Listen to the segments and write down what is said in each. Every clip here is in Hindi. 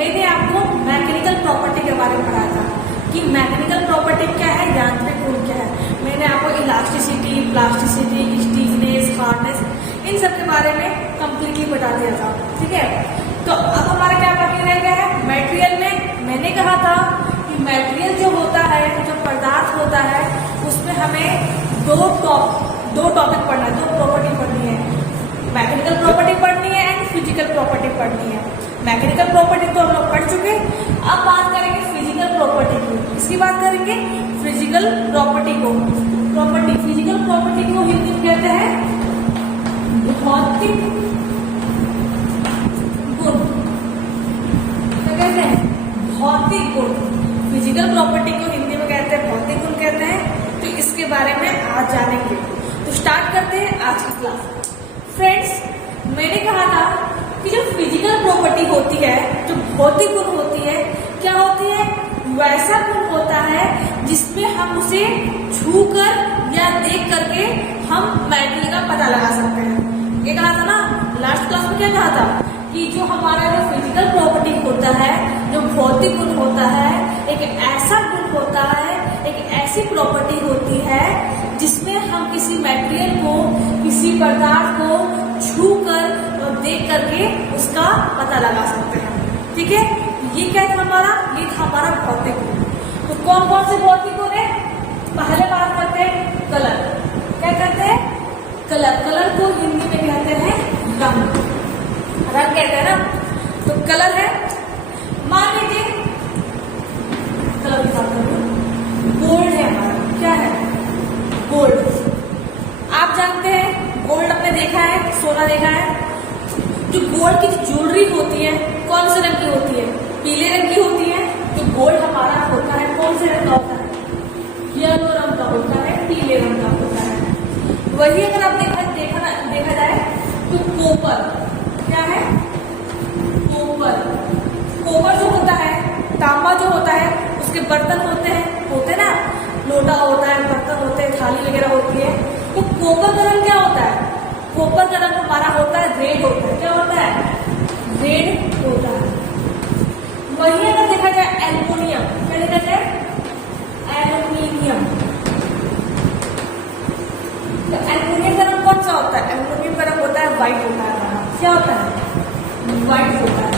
मैंने आपको मैकेनिकल प्रॉपर्टी के बारे में पढ़ाया था कि मैकेनिकल प्रॉपर्टी क्या है, यांत्रिक गुण क्या है। मैंने आपको elasticity, plasticity, stiffness, hardness in सब के बारे में कंप्लीटली बता दिया था। ठीक है, तो अब हमारा क्या बाकी रह गया है, मटेरियल में मैंने कहा था कि मटेरियल जो होता है, जो पदार्थ होता है, उसमें हमें दो टॉपिक पढ़ना है, दो प्रॉपर्टी पढ़नी है। मैकेनिकल प्रॉपर्टी पढ़नी है एंड फिजिकल प्रॉपर्टी पढ़नी है। मैकेनिकल प्रॉपर्टी तो हम लोग पढ़ चुके, अब बात करेंगे फिजिकल प्रॉपर्टी की। इसकी बात करेंगे फिजिकल प्रॉपर्टी को। फिजिकल प्रॉपर्टी को हिंदी में कहते हैं भौतिक गुण। क्या कहते हैं, भौतिक गुण। फिजिकल प्रॉपर्टी को हिंदी में कहते हैं भौतिक गुण कहते हैं। तो इसके बारे में आज जानेंगे। तो स्टार्ट करते हैं आज की क्लास। फ्रेंड्स, मैंने कहा था कि जो फिजिकल प्रॉपर्टी होती है, जो भौतिक गुण होती है, क्या होती है, वैसा गुण होता है जिसमें हम उसे छूकर या देख करके हम मैटेरियल का पता लगा सकते हैं। ये कहा था ना लास्ट क्लास में, क्या कहा था कि जो हमारा जो फिजिकल प्रॉपर्टी होता है, जो भौतिक गुण होता है, एक ऐसा गुण होता है, एक ऐसी प्रॉपर्टी होती है जिसमें हम किसी मटेरियल को, किसी पदार्थ को छूकर और देख करके उसका पता लगा सकते हैं। ठीक है, ये क्या था हमारा, ये था हमारा भौतिक गुण। तो कौन कौन से भौतिक गुण है, पहले बात करते हैं कलर। क्या कहते हैं, कलर को हिंदी में कहते हैं रंग कहते हैं ना। तो कलर है, मान लीजिए कलर की बात करें, गोल्ड है हमारा, क्या है, गोल्ड। आप जानते हैं गोल्ड आपने देखा है, सोना देखा है। जो गोल्ड की ज्वेलरी होती है कौन से रंग की होती है, पीले रंग की होती है। जो गोल्ड हमारा होता है कौन से रंग का होता है, येलो रंग का होता है, पीले रंग का होता है। वही अगर आप देखा जाए तो कॉपर, क्या है, कॉपर जो होता है, तांबा जो होता है, उसके बर्तन होते ना, लोटा होता है, बर्तन होते हैं, थाली वगैरह होती है। तो कॉपर का रंग क्या होता है, कॉपर का रंग हमारा होता है रेड होता है। क्या होता है, रेड होता है। वही अगर देखा जाए एल्युमिनियम, क्या देखा जाए, एल्युमिनियम। तो एल्युमिनियम का रंग कौन सा होता है, एल्युमिनियम का रंग होता है व्हाइट होता है हमारा। क्या होता है, व्हाइट होता है।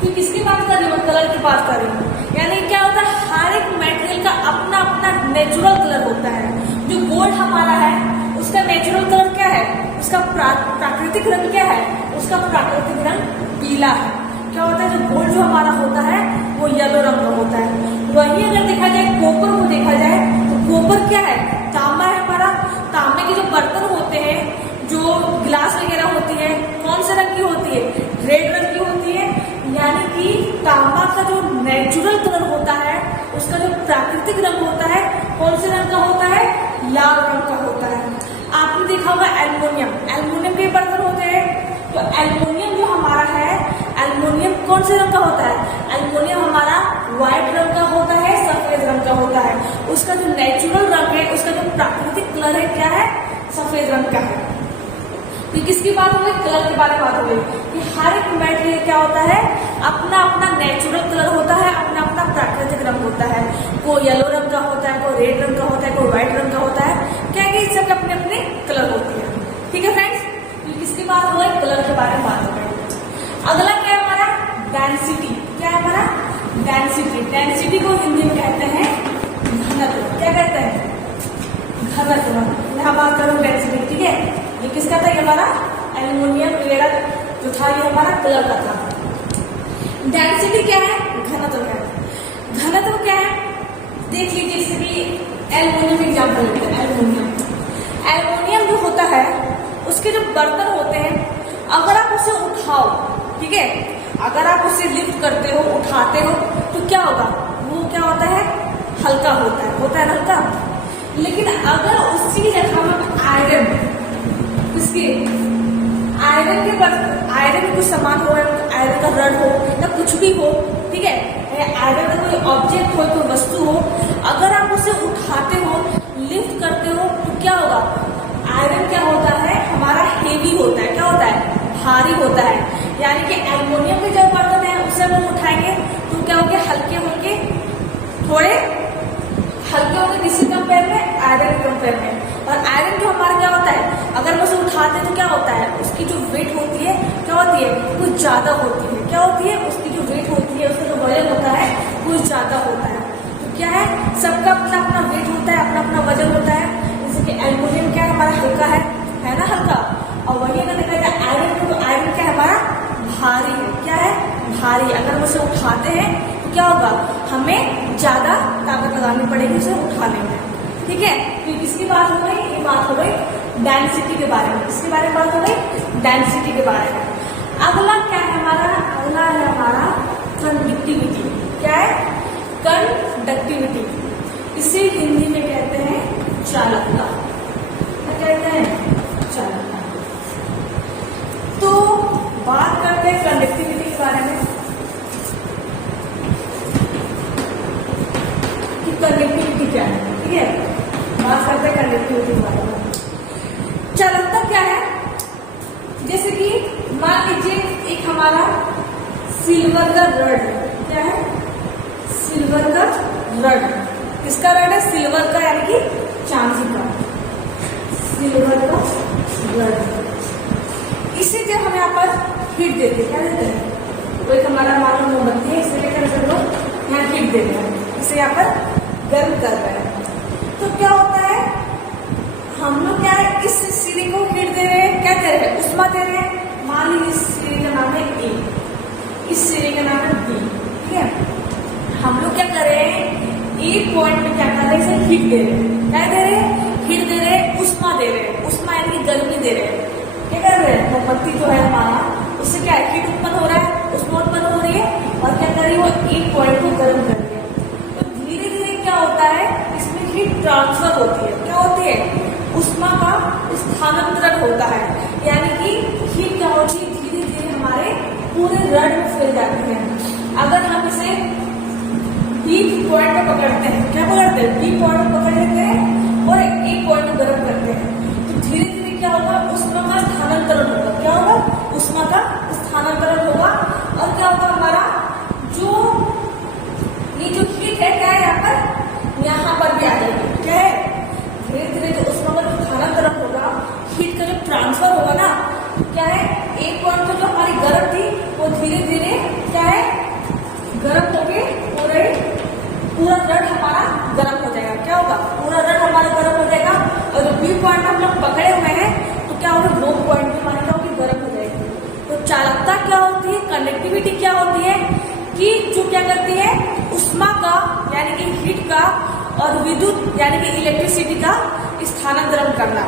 तो किसकी बात कर रही हूँ, कलर की बात कर रही हूँ। यानी क्या होता है, हर एक मटेरियल का अपना अपना नेचुरल कलर होता है। जो गोल्ड हमारा है उसका नेचुरल कलर क्या है, उसका प्राकृतिक रंग क्या है, उसका प्राकृतिक रंग पीला है। क्या होता है, जो गोल्ड जो हमारा होता है वो येलो रंग का होता है। वही अगर देखा जाए कॉपर को देखा जाए तो कॉपर क्या है, तांबा है हमारा। तांबे के जो बर्तन होते हैं, जो गिलास वगैरह होती है, कौन से रंग की होती है, रेड रंग की होती है। यानी कि तांबा का जो नेचुरल कलर होता है, उसका जो प्राकृतिक रंग होता है, कौन से रंग का होता है, लाल रंग का होता है। आपने देखा होगा एल्युमिनियम के बर्तन होते हैं। तो एल्युमिनियम जो हमारा है, एल्युमिनियम कौन से रंग का होता है, एल्युमिनियम हमारा व्हाइट रंग का होता है, सफेद रंग का होता है। उसका जो नेचुरल रंग है, उसका जो प्राकृतिक कलर है, क्या है, सफेद रंग का है। तो किसकी बात हो गई, कलर के बारे में बात हो गई कि हर एक मटेरियल क्या होता है, अपना अपना नेचुरल कलर होता है, अपना अपना प्राकृतिक रंग होता है। कोई येलो रंग का होता है, कोई रेड रंग का होता है, कोई व्हाइट रंग का होता है। क्या है कि इस सबके अपने अपने कलर होते हैं। ठीक है फ्रेंड्स, तो किसकी बात हो गई, कलर के बारे में बात हो गई। अगला क्या है हमारा, डेंसिटी। क्या है हमारा, डेंसिटी को हिंदी में कहते हैं घनत्व। क्या कहते हैं, घनत्व। यहाँ बात करूँ डेंसिटी, ठीक है। ये किसका था, ये हमारा एल्युमिनियम वगैरह जो था, ये हमारा कलर का था। डेंसिटी क्या है, घनत्व है। घनत्व क्या है, देख लीजिए, जैसे कि एल्युमिनियम एग्जाम्पल लेते हैं। एल्युमिनियम जो होता है, उसके जो बर्तन होते हैं, अगर आप उसे उठाओ, ठीक है, अगर आप उसे लिफ्ट करते हो, उठाते हो, तो क्या होगा, वो क्या होता है, हल्का होता है ना, हल्का। लेकिन अगर उसी जगह हम आयरन, इसके आयरन कुछ सामान हो, आयरन का रड हो या कुछ भी हो, ठीक है, आयरन का कोई ऑब्जेक्ट हो, कोई वस्तु हो, अगर आप उसे उठाते हो, लिफ्ट करते हो, तो क्या होगा, आयरन क्या होता है, हमारा हेवी होता है। क्या होता है, भारी होता है। यानी कि एल्युमिनियम के जो बर्तन है उसे हम उठाएंगे तो क्या होंगे, हल्के होंगे, थोड़े हल्के होंगे किसी कंपेयर में, आयरन कंपेयर में। और आयरन जो हमारा क्या होता है, अगर हम उसे उठाते हैं तो क्या होता है, उसकी जो वेट होती है क्या होती है, कुछ ज्यादा होती है। क्या होती है, उसकी जो वेट होती है, उसका जो वजन होता है कुछ ज्यादा होता है। तो क्या है, सबका अपना अपना वेट होता है, अपना अपना वजन होता है। जैसे कि एल्यूमिनियम क्या है, हमारा हल्का है ना, हल्का। और वही अगर देखा जाए आयरन को, तो आयरन क्या है, हमारा भारी है। क्या है, भारी। अगर हम उसे उठाते हैं तो क्या होगा, हमें ज्यादा ताकत लगानी पड़ेगी उसे उठाने में। ठीक है, तो किसकी बात हो गई, ये बात हो गई डेंसिटी के बारे में। किसके बारे में बात हो गई, डेंसिटी के बारे में। अगला क्या है हमारा, अगला है हमारा कंडक्टिविटी। क्या है, कंडक्टिविटी। इसे हिंदी में कहते हैं चालकता। क्या कहते हैं, चालकता। तो बात करते हैं कंडक्टिविटी के बारे में कि कंडक्टिविटी क्या है। ठीक है, बात करते हैं कंडक्टिविटी के बारे में। चालकता क्या है, जैसे कि मान लीजिए एक हमारा सिल्वर का रड है। क्या है, सिल्वर का रड। किसका रड है, सिल्वर का, यानी कि चांदी का, सिल्वर का रड। इसे जब हम यहाँ पर हीट देते हैं, क्या देते हैं, वो एक हमारा मानो मोमबत्ती है, इसे लेकर हम लोग यहाँ हीट देते हैं, इसे यहाँ पर गर्म कर रहे हैं। तो क्या होता है, हम लोग क्या है, इस सिरे को हीट दे रहे हैं, क्या दे रहे हैं, उष्मा दे रहे हैं। मान लीजिए इस सिरे का नाम है ए, इस सिरे का नाम है बी। ठीक है, हम लोग क्या कर रहे हैं, एक पॉइंट में क्या कर रहे हैं, इसे हीट दे रहे हैं। क्या दे रहे हैं, हीट दे रहे हैं, उष्मा दे रहे हैं। उष्मा यानी गर्मी दे रहे हैं। क्या कर रहे हैं, मोमबत्ती जो है हमारा, उससे क्या है, हीट उत्पन्न हो रहा है, उष्मा उत्पन्न हो रही है, और क्या कर रही है, वो एक पॉइंट को गर्म कर रही है। तो धीरे धीरे क्या होता है, इसमें हीट ट्रांसफर होती है। क्या होती है, उष्मा का स्थानांतरण होता है, यानी कि हीट क्या होती है, धीरे धीरे हमारे पूरे रड में फैल जाती है। अगर हम इसे बी पॉइंट पर पकड़ते हैं, क्या पकड़ते हैं, बी पॉइंट पर पकड़ लेते हैं और एक पॉइंट को गर्म करते हैं, तो धीरे धीरे क्या होगा, उष्मा का स्थानांतरण होगा। क्या होगा, उष्मा का स्थानांतरण होगा। और क्या होगा, हमारा जो ये जो हीट है, क्या है, यहाँ पर भी आ जाएगी। क्या है, धीरे धीरे जो उष्मा का स्थानांतरण होगा, हीट का जो ट्रांसफर होगा ना, क्या है, एक पॉइंट पर जो हमारी गर्म थी वो धीरे धीरे क्या है, गर्म होके पूरा रड हमारा गर्म हो जाएगा। क्या होगा, पूरा रड हमारा गर्म हो जाएगा। और जो बी पॉइंट हम लोग पकड़े हुए हैं, तो क्या होगा, वो पॉइंट भी हमारी क्या होगी, गर्म हो जाएगी। तो चालकता क्या होती है, कंडक्टिविटी क्या होती है, कि जो क्या करती है, उष्मा का यानी कि हीट का और विद्युत यानी कि इलेक्ट्रिसिटी का स्थानांतरण करना।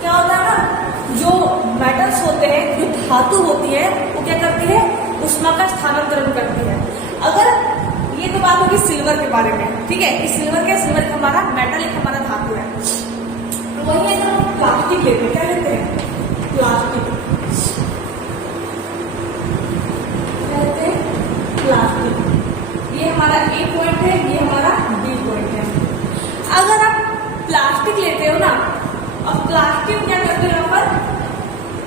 क्या होता है ना, जो मेटल्स होते हैं, जो धातु होती है, वो क्या करती है, उष्मा का स्थानांतरण करती है। अगर ये तो बात होगी सिल्वर के बारे में। ठीक है, कि सिल्वर क्या, सिल्वर एक हमारा मेटल, एक हमारा धातु है। तो वही है, तो प्लास्टिक लेते हैं। क्या लेते हैं, प्लास्टिक। क्या लेते हैं, प्लास्टिक। ये हमारा ए पॉइंट है, ये हमारा बी पॉइंट है। अगर आप प्लास्टिक लेते हो ना, और प्लास्टिक क्या करते हो, यहाँ पर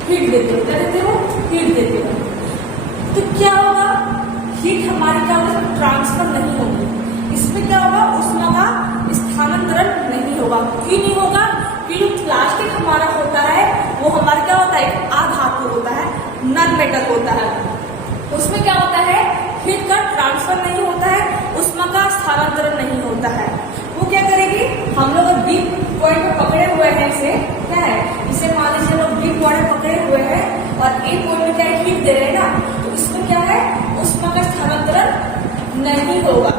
हीट देते हो। क्या देते हो, हीट देते हो। तो क्या होगा, हीट हमारी क्या होगा, ट्रांसफर नहीं होगी। इसमें क्या होगा, उष्मा का स्थानांतरण नहीं होगा। क्यों नहीं होगा, क्योंकि जो प्लास्टिक हमारा होता है वो हमारा क्या होता है, अधातु होता है, नॉन मेटल होता है। उसमें क्या होता है, हीट का ट्रांसफर नहीं होता है, उष्मा का स्थानांतरण नहीं होता है। वो क्या करेगी, हम लोग बी पॉइंट पर पकड़े हुए हैं, इसे क्या है, इसे मान लीजिए लोग बी पॉइंट पकड़े हुए हैं और ए पॉइंट में क्या है, हीट दे रहे हैं ना, तो इसमें क्या है, उष्मा का स्थानांतरण नहीं होगा।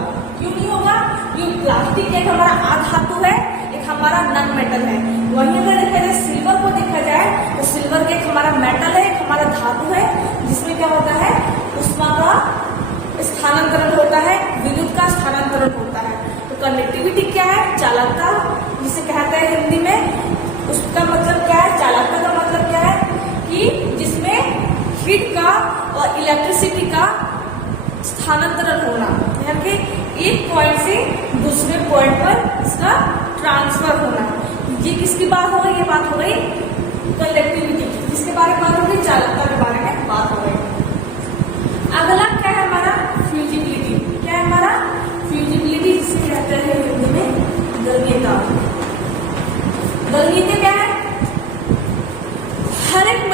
क्यों नहीं होगा, क्योंकि प्लास्टिक एक हमारा अधातु है, एक हमारा नॉन मेटल है। वहीं अगर देखा जाए सिल्वर को देखा जाए, तो सिल्वर के एक हमारा मेटल है, एक हमारा धातु है, जिसमें क्या होता है, उष्मा का स्थानांतरण होता है, विद्युत का स्थानांतरण होता है। तो कंडक्टिविटी क्या है, चालकता जिसे कहते हैं हिंदी में, उसका मतलब क्या है, चालकता का मतलब क्या है, कि जिसमें हीट का और इलेक्ट्रिसिटी का स्थानांतरण होना, यानी कि एक पॉइंट से दूसरे पॉइंट पर इसका ट्रांसफर होना। ये किसकी बात हो गई, ये बात हो गई कंडक्टिविटी। जिसके बारे में बात हो गई, चालकता के बारे में बात हो गई। अगला क्या है हमारा,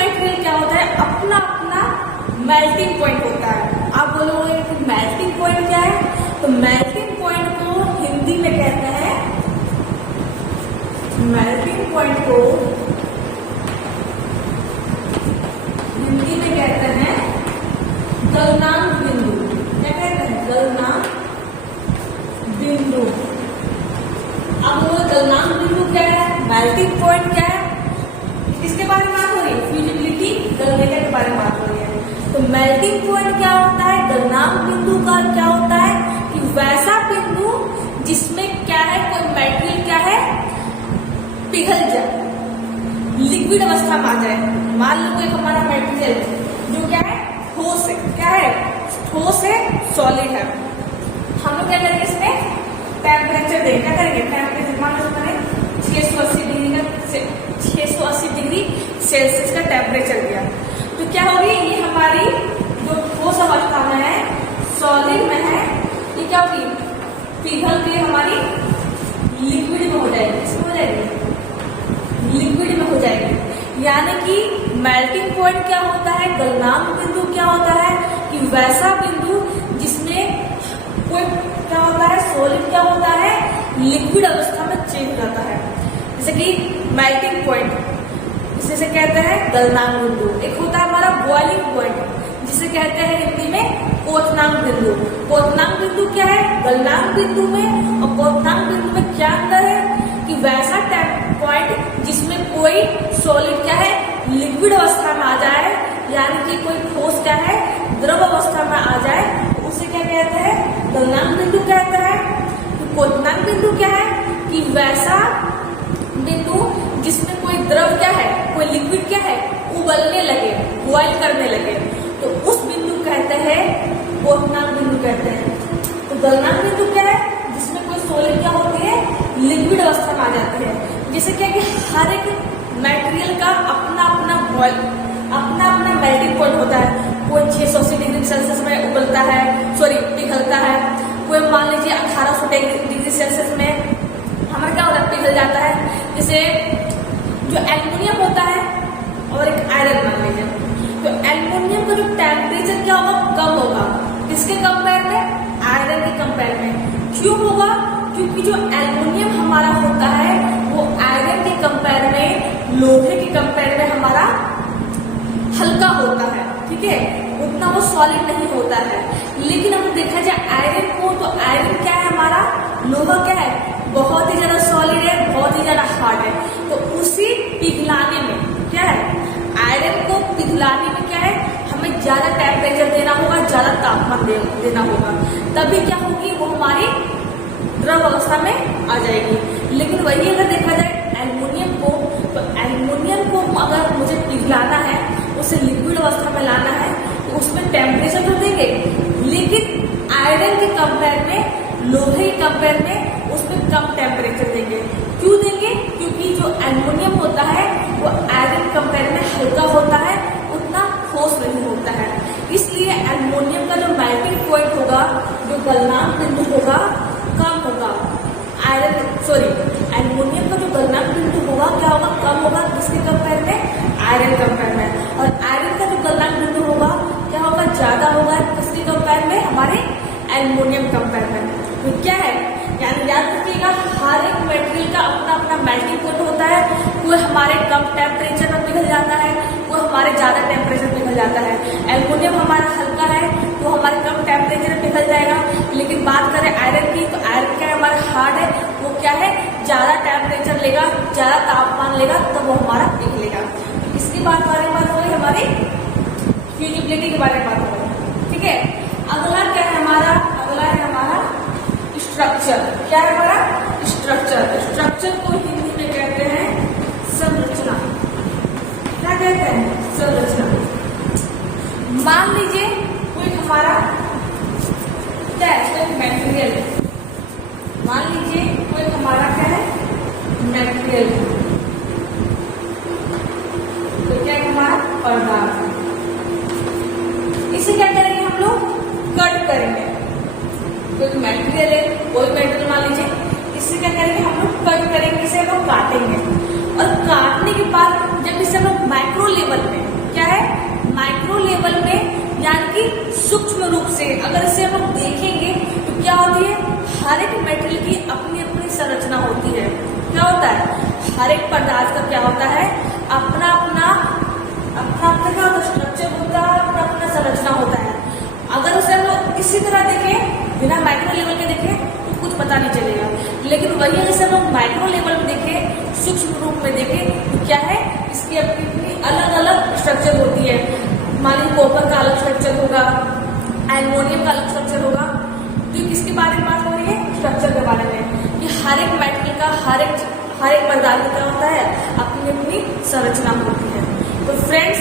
मटेरियल क्या होता है, अपना अपना मेल्टिंग पॉइंट होता है। आप बोलोगे कि मेल्टिंग पॉइंट क्या है, तो मेल्टिंग पॉइंट को हिंदी में कहते हैं, मेल्टिंग पॉइंट को हिंदी में कहते हैं गलनांक बिंदु। क्या कहते हैं, गलनांक बिंदु। अब वो गलनांक बिंदु क्या है, मेल्टिंग पॉइंट क्या है, किसके बारे में बात हो रही है, फ्यूजिबिलिटी गलने के बारे में बात हो रही है। तो मेल्टिंग पॉइंट क्या होता है, गलनांक बिंदु का क्या होता है कि वैसा बिंदु जिसमें क्या है, कोई मेटेरियल क्या है, पिघल जाए, लिक्विड अवस्था में आ जाए। मान लो एक हमारा मेटेरियल जो क्या है, ठोस है, क्या है, ठोस है, सॉलिड है। हम लोग क्या करेंगे, इसमें टेम्परेचर देंगे। क्या करेंगे, टेम्परेचर मान लो मैंने 680 डिग्री सेल्सियस का टेम्परेचर दिया, तो क्या होगी, ये हमारी जो ठोस अवस्था में है, सॉलिड में है, ये क्या होगी, पिघल के हमारी लिक्विड में हो जाएगी। इसमें हो जाएगी, लिक्विड में हो जाएगी। यानी कि मेल्टिंग पॉइंट क्या होता है, गलनांक बिंदु क्या होता है कि वैसा बिंदु जिसमें कोई क्या होता है, सॉलिड क्या होता है, लिक्विड अवस्था में चेंज हो जाता है। जैसे कि मेल्टिंग पॉइंट, जिसे कहते हैं गलनांक बिंदु। एक होता है हमारा बॉइलिंग पॉइंट, जिसे कहते हैं हिंदी में क्वथनांक बिंदु। क्वथनांक बिंदु क्या है, गलनांक बिंदु में और क्वथनांक बिंदु में क्या अंतर है कि वैसा पॉइंट जिसमें कोई सॉलिड क्या है, लिक्विड अवस्था में आ जाए, यानी कि कोई ठोस क्या है, द्रव अवस्था में आ जाए, तो उसे क्या कहते हैं, गलनांक बिंदु कहता है। तो क्वथनांक बिंदु क्या है कि वैसा बिंदु जिसमें कोई द्रव क्या है, कोई लिक्विड क्या है, उबलने लगे, बॉयल करने लगे, तो उस बिंदु कहते हैं, क्वथनांक बिंदु कहते हैं। तो गलनांक बिंदु क्या है, जिसमें कोई सॉलिड क्या होती है, लिक्विड अवस्था में आ जाती है। जैसे क्या कि हर एक मटेरियल का अपना अपना बॉयल, अपना अपना मेल्टिंग पॉइंट होता है। कोई 680 डिग्री सेल्सियस में उबलता है, सॉरी पिघलता है। कोई मान लीजिए 1800 डिग्री सेल्सियस में हमारा क्या होता है, पिघल जाता है। जैसे जो एल्युमिनियम होता है और एक आयरन मान लीजिए, तो एल्युमिनियम का जो टेम्परेचर क्या होगा, कम होगा, किसके कंपेयर में, आयरन के कंपेयर में। क्यों होगा, क्योंकि जो एल्युमिनियम हमारा होता है वो आयरन के कंपेयर में, लोहे के कंपेयर में हमारा हल्का होता है, ठीक है, उतना वो सॉलिड नहीं होता है। लेकिन हम देखा जाए आयरन को, तो आयरन क्या है हमारा, लोहा क्या है, बहुत ही ज्यादा सॉलिड है, बहुत ही ज्यादा हार्ड है। तो उसी पिघलाने में क्या है, आयरन को पिघलाने में क्या है, हमें ज्यादा टेम्परेचर देना होगा, ज्यादा तापमान देना होगा, तभी क्या होगी, वो हमारी द्रव अवस्था में आ जाएगी। लेकिन वही अगर देखा जाए एल्युमिनियम को, तो एल्युमिनियम को अगर मुझे पिघलाना है, उसे लिक्विड अवस्था में लाना है, तो उसमें टेम्परेचर तो देंगे, लेकिन आयरन के कंपेयर में, लोहे के कंपेयर में उसमें कम टेम्परेचर देंगे। क्यों देंगे, क्योंकि जो एल्युमिनियम होता है वो आयरन कंपेयर में हल्का होता है, उतना ठोस नहीं होता है। इसलिए एल्युमिनियम का जो मेल्टिंग पॉइंट होगा, जो गलनांक बिंदु होगा, कम होगा। एल्युमिनियम का जो गलनांक बिंदु होगा क्या होगा, कम होगा, किसके कंपेयर में, आयरन कंपेयर में। और आयरन का जो गलनांक बिंदु होगा क्या होगा, ज्यादा होगा, किसके कंपेयर में, हमारे एल्युमिनियम कंपेयर में। तो क्या है, यानी याद रखिएगा, हर एक मटेरियल का अपना अपना मेल्टिंग पॉइंट होता है। कोई हमारे कम टेम्परेचर में पिघल जाता है, कोई हमारे ज्यादा टेम्परेचर पिघल जाता है। एल्युमिनियम हमारा हल्का है तो हमारे कम टेम्परेचर में पिघल जाएगा। लेकिन बात करें आयरन की, तो आयरन क्या है, हमारा हार्ड है, वो क्या है, ज्यादा टेम्परेचर लेगा, ज्यादा तापमान लेगा, तो वो हमारा पिघलेगा। इसकी बात हो रही हमारी फ्यूजिबिलिटी के बारे में बात हो रही, ठीक है। अगला क्या है हमारा, अगला है हमारा स्ट्रक्चर। क्या है हमारा स्ट्रक्चर। स्ट्रक्चर को हिंदी में कहते हैं संरचना। क्या कहते हैं, संरचना। मान लीजिए कोई हमारा क्या है, कोई मटेरियल, मान लीजिए कोई हमारा क्या है, मटेरियल, तो क्या है हमारा पदार्थ। इसे क्या करेंगे हम लोग, कट करेंगे। कोई मटेरियल है, कोई मटेरियल मान लीजिए, इससे क्या करेंगे हम लोग, कट करेंगे, इसे हम लोग काटेंगे। और काटने के बाद जब इसे हम लोग माइक्रो लेवल पे हर एक मेटेरियल की अपनी अपनी संरचना होती है। क्या होता है, हर एक पदार्थ का क्या होता है, अपना अपना क्या होता है, स्ट्रक्चर होता है, अपना अपना संरचना होता है। अगर उसे हम लोग इसी तरह देखें, बिना माइक्रो लेवल के देखें तो कुछ पता नहीं चलेगा, लेकिन वही अगर हम लोग माइक्रो लेवल में देखें, सूक्ष्म रूप में देखें तो क्या है, इसकी अपनी अपनी अलग अलग स्ट्रक्चर होती है। मान लीजिए कॉपर का अलग स्ट्रक्चर होगा, एल्युमिनियम का अलग स्ट्रक्चर होगा। तो ये किसके बारे में बात हो रही है, स्ट्रक्चर के बारे में, कि हर एक मेटेरियल का हर एक पदार्थ क्या होता है, अपनी अपनी संरचना होती है। तो फ्रेंड्स,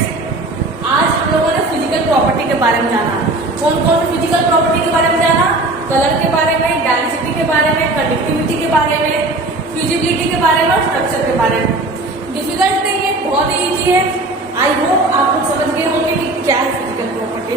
आज हम लोगों ने फिजिकल प्रॉपर्टी के बारे में जाना। कौन कौन सी फिजिकल प्रॉपर्टी के बारे में जाना, कलर के बारे में, डेंसिटी के बारे में, कंडक्टिविटी के बारे में, फ्यूजिबिलिटी के बारे में और स्ट्रक्चर के बारे में। डिफिकल्ट नहीं है, बहुत ही ईजी है। आई होप आप लोग समझ गए होंगे कि क्या है फिजिकल प्रॉपर्टी।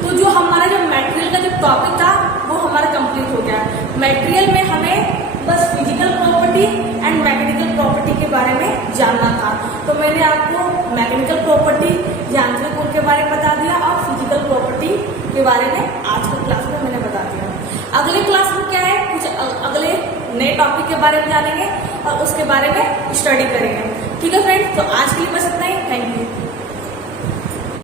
तो जो हमारा जो मटेरियल का जो टॉपिक था वो हमारा कंप्लीट हो गया। मटेरियल में हमें बस physical property and mechanical property के बारे में जानना था। तो मैंने आपको मैकेनिकल प्रॉपर्टी, यांत्रिक गुण के बारे में बता दिया और फिजिकल प्रॉपर्टी के बारे में आज की क्लास में मैंने बता दिया। अगली क्लास में क्या है, कुछ अगले नए टॉपिक के बारे में जानेंगे और उसके बारे में स्टडी करेंगे। ठीक है फ्रेंड्स, तो आज के लिए बस इतना ही। Thank you.